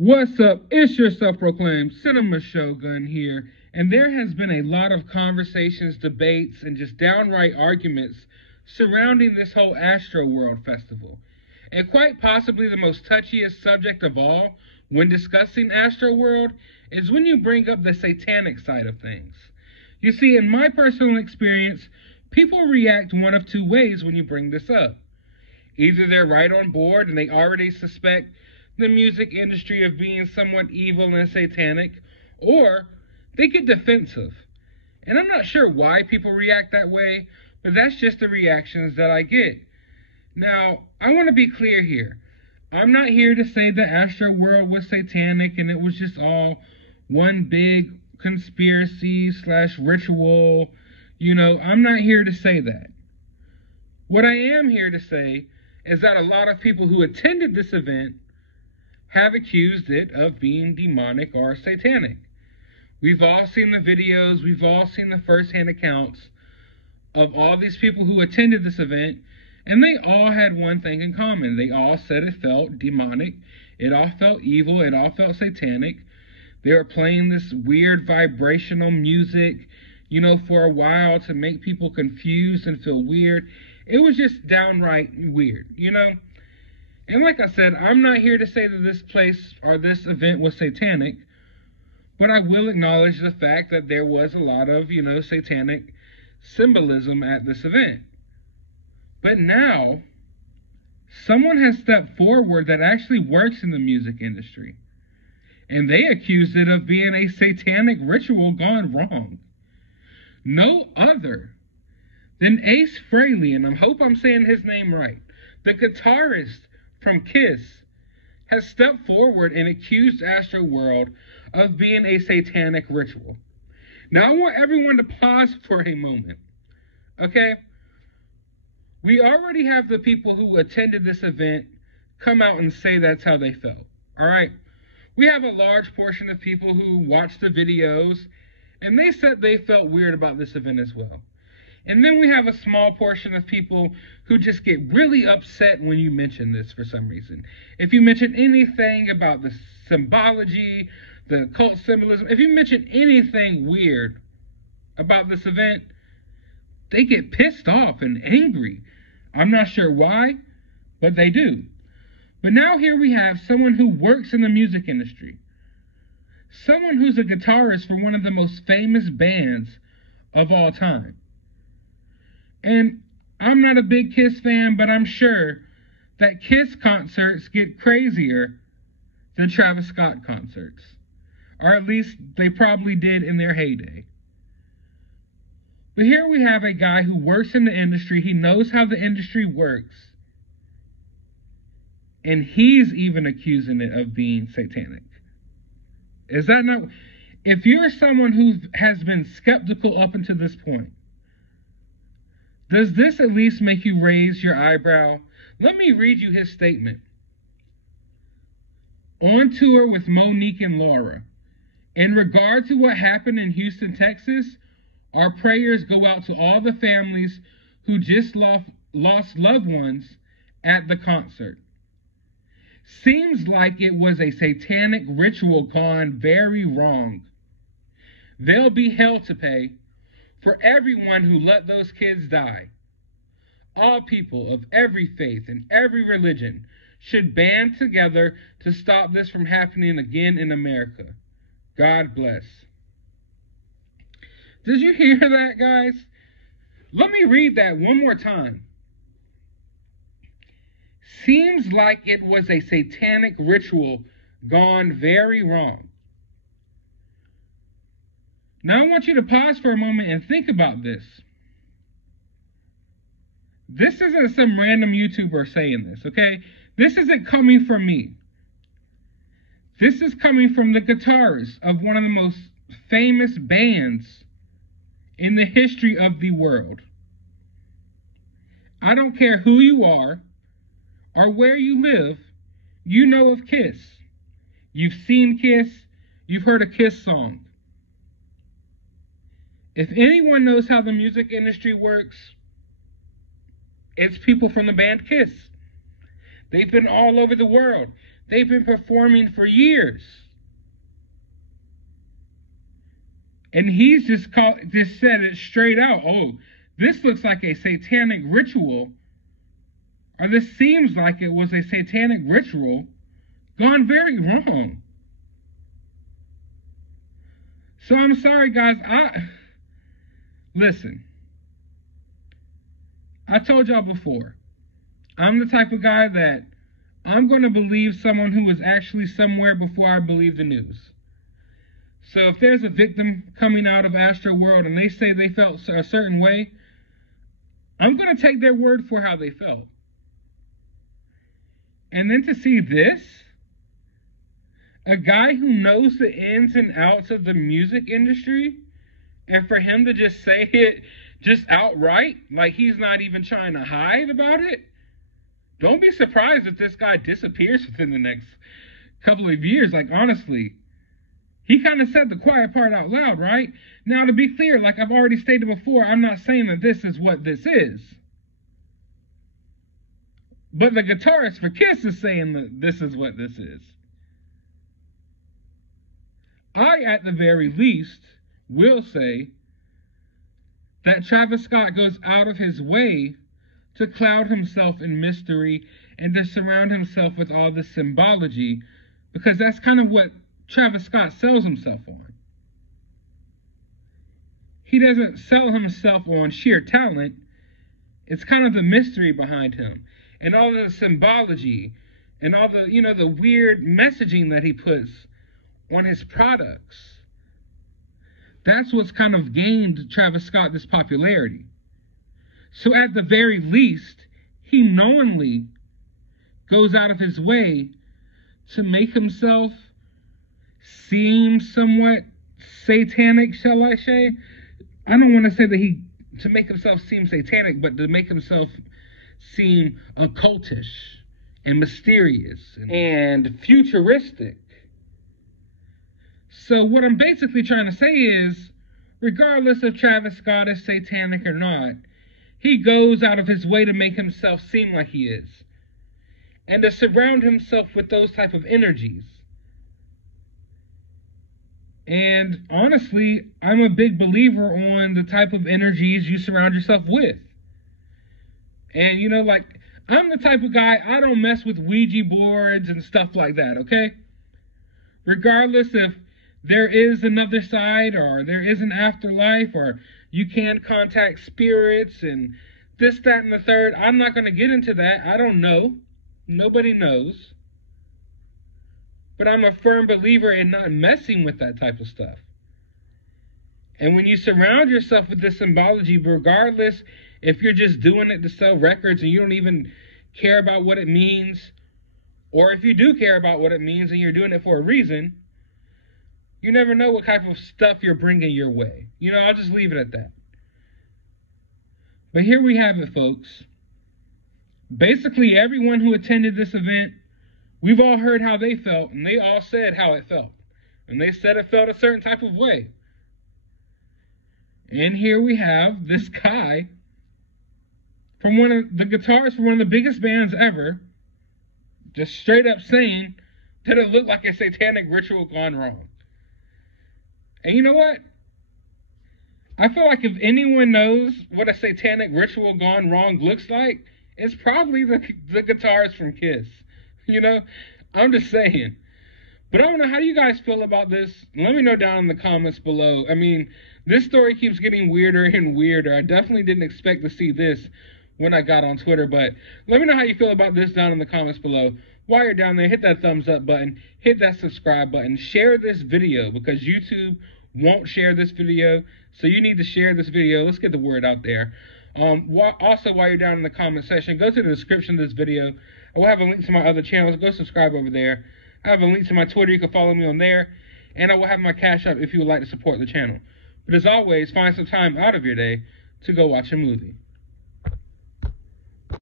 What's up? It's your self-proclaimed cinema shogun here, and there has been a lot of conversations, debates, and just downright arguments surrounding this whole AstroWorld festival. And quite possibly the most touchiest subject of all when discussing AstroWorld is when you bring up the satanic side of things. You see, in my personal experience, people react one of two ways when you bring this up. Either they're right on board and they already suspect the music industry of being somewhat evil and satanic, or they get defensive. And I'm not sure why people react that way, but that's just the reactions that I get. Now, I want to be clear here. I'm not here to say that AstroWorld was satanic and it was just all one big conspiracy / ritual. I'm not here to say that. What I am here to say is that a lot of people who attended this event have accused it of being demonic or satanic. We've all seen the videos, we've all seen the first-hand accounts of all these people who attended this event, and they all had one thing in common. They all said it felt demonic, it all felt evil, it all felt satanic. They were playing this weird vibrational music, for a while to make people confused and feel weird. It was just downright weird, And like I said, I'm not here to say that this place or this event was satanic, but I will acknowledge the fact that there was a lot of, satanic symbolism at this event. But now, someone has stepped forward that actually works in the music industry, and they accused it of being a satanic ritual gone wrong. No other than Frehley, and I hope I'm saying his name right, the guitarist from Kiss, has stepped forward and accused AstroWorld of being a satanic ritual. Now I want everyone to pause for a moment, okay? We already have the people who attended this event come out and say that's how they felt, all right? We have a large portion of people who watched the videos, and they said they felt weird about this event as well. And then we have a small portion of people who just get really upset when you mention this for some reason. If you mention anything about the symbology, the occult symbolism, if you mention anything weird about this event, they get pissed off and angry. I'm not sure why, but they do. But now here we have someone who works in the music industry. Someone who's a guitarist for one of the most famous bands of all time. And I'm not a big Kiss fan, but I'm sure that Kiss concerts get crazier than Travis Scott concerts. Or at least they probably did in their heyday. But here we have a guy who works in the industry. He knows how the industry works. And he's even accusing it of being satanic. Is that not? If you're someone who has been skeptical up until this point, does this at least make you raise your eyebrow? Let me read you his statement. On tour with Monique and Laura. In regard to what happened in Houston, Texas, our prayers go out to all the families who just lost loved ones at the concert. Seems like it was a satanic ritual gone very wrong. There'll be hell to pay for everyone who let those kids die. All people of every faith and every religion should band together to stop this from happening again in America. God bless. Did you hear that, guys? Let me read that one more time. Seems like it was a satanic ritual gone very wrong. Now I want you to pause for a moment and think about this. This isn't some random YouTuber saying this, okay? This isn't coming from me. This is coming from the guitarist of one of the most famous bands in the history of the world. I don't care who you are or where you live, you know of Kiss. You've seen Kiss, you've heard a Kiss song. If anyone knows how the music industry works, it's people from the band Kiss. They've been all over the world. They've been performing for years. And he's just said it straight out. Oh, this looks like a satanic ritual, or this seems like it was a satanic ritual gone very wrong. So I'm sorry, guys. Listen. I told y'all before, I'm the type of guy that I'm going to believe someone who was actually somewhere before I believe the news. So if there's a victim coming out of AstroWorld and they say they felt a certain way, I'm going to take their word for how they felt. And then to see this, a guy who knows the ins and outs of the music industry, and for him to just say it just outright, like he's not even trying to hide about it, don't be surprised if this guy disappears within the next couple of years. Like, honestly, he kind of said the quiet part out loud, right? Now, to be clear, like I've already stated before, I'm not saying that this is what this is. But the guitarist for Kiss is saying that this is what this is. I, at the very least, will say that Travis Scott goes out of his way to cloud himself in mystery and to surround himself with all this symbology, because that's kind of what Travis Scott sells himself on. He doesn't sell himself on sheer talent. It's kind of the mystery behind him and all the symbology and all the, the weird messaging that he puts on his products. That's what's kind of gained Travis Scott this popularity. So at the very least, he knowingly goes out of his way to make himself seem somewhat satanic, shall I say? I don't want to say that to make himself seem satanic, but to make himself seem occultish and mysterious and futuristic. So what I'm basically trying to say is, regardless if Travis Scott is satanic or not, he goes out of his way to make himself seem like he is, and to surround himself with those type of energies. And honestly, I'm a big believer on the type of energies you surround yourself with. And like, I'm the type of guy, I don't mess with Ouija boards and stuff like that, okay? Regardless if there is another side, or there is an afterlife, or you can contact spirits and this, that, and the third. I'm not going to get into that. I don't know. Nobody knows. But I'm a firm believer in not messing with that type of stuff. And when you surround yourself with this symbology, regardless if you're just doing it to sell records and you don't even care about what it means, or if you do care about what it means and you're doing it for a reason, you never know what type of stuff you're bringing your way. I'll just leave it at that. But here we have it, folks. Basically, everyone who attended this event, we've all heard how they felt, and they all said how it felt. And they said it felt a certain type of way. And here we have this guy, from one of the guitarists from one of the biggest bands ever, just straight up saying that it looked like a satanic ritual gone wrong. And you know what? I feel like if anyone knows what a satanic ritual gone wrong looks like, it's probably the guitarist from Kiss. I'm just saying. But I don't know, how do you guys feel about this? Let me know down in the comments below. I mean, this story keeps getting weirder and weirder. I definitely didn't expect to see this when I got on Twitter, but let me know how you feel about this down in the comments below. While you're down there, hit that thumbs up button, hit that subscribe button, share this video, because YouTube won't share this video, so you need to share this video. Let's get the word out there. Also, while you're down in the comment section, go to the description of this video. I will have a link to my other channels. Go subscribe over there. I have a link to my Twitter. You can follow me on there. And I will have my CashApp if you would like to support the channel. But as always, find some time out of your day to go watch a movie.